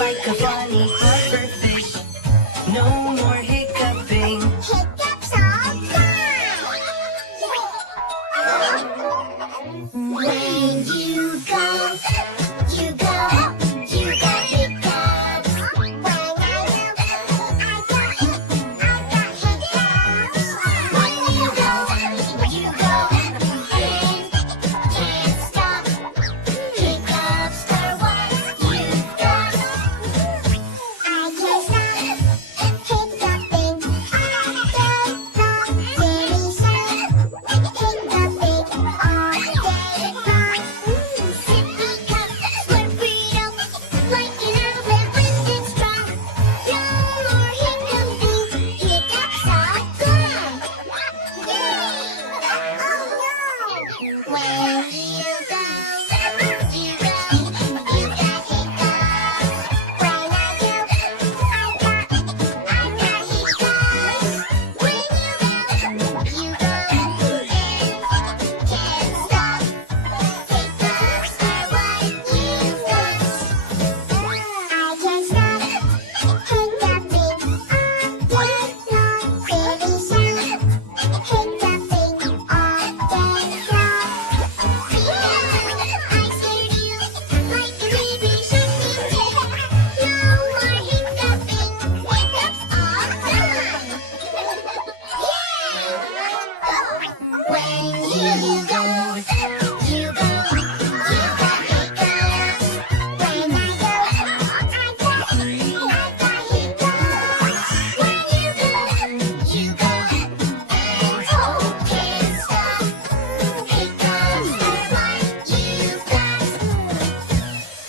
like a funny pufferfish. No more hiccuping. Hiccups all gone. When you go, you go, you got hiccups. When I go, I got hiccups. When you go, and can't stop. Hiccups are what you've got. I can't stop hiccuping all day long. Silly sound, hiccuping all day long. Sippy cup, slurp it up like an outlet when it's strong. No more hiccuping, hiccups are gone. Yay! Oh no! When you go, you go, you got hiccups. When I go, I got hiccups. When you go, and can't stop. Hiccups are what you've got. I can't stop hiccuping all day long. Silly sound, hiccuping all day long. I scared you like a baby shark. No more hiccuping, hiccups all gone. When you go, you got hiccups. When I go, I got hiccups. When you go, and can't stop. Hiccups are what you've got.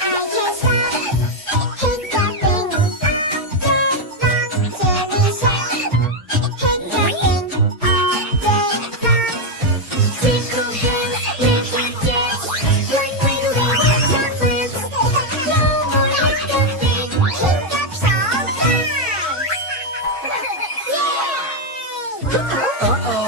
I can't stop hiccuping all day long. Silly sound, hiccuping all day long. Tickle hands, make you dance like wiggly chocolates. No more hiccuping, hiccups all gone. Yay! Uh-oh.